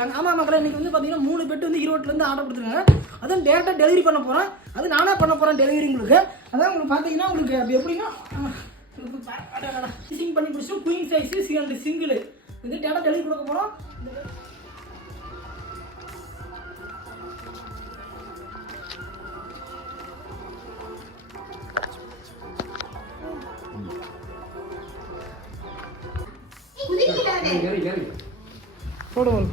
கொடுத்துருக்காங்க. ஆமாம் மக்களே, இன்றைக்கி வந்து பார்த்தீங்கன்னா 3 பெட்டு வந்து ஈரோட்டிலேருந்து ஆர்டர் கொடுத்துருக்காங்க. அதுவும் டேரெக்டாக டெலிவரி பண்ண போகிறேன். அது நானாக பண்ண போகிறேன் டெலிவரி உங்களுக்கு. அதான் உங்களுக்கு பார்த்தீங்கன்னா உங்களுக்கு அப்படி எப்படின்னா ஃபிஷிங் பண்ணி பிடிச்சிட்டு குயின் சைஸு சிங்கிள் வந்து டேரெக்டாக டெலிவரி கொடுக்க போகிறோம். போடுவோம்.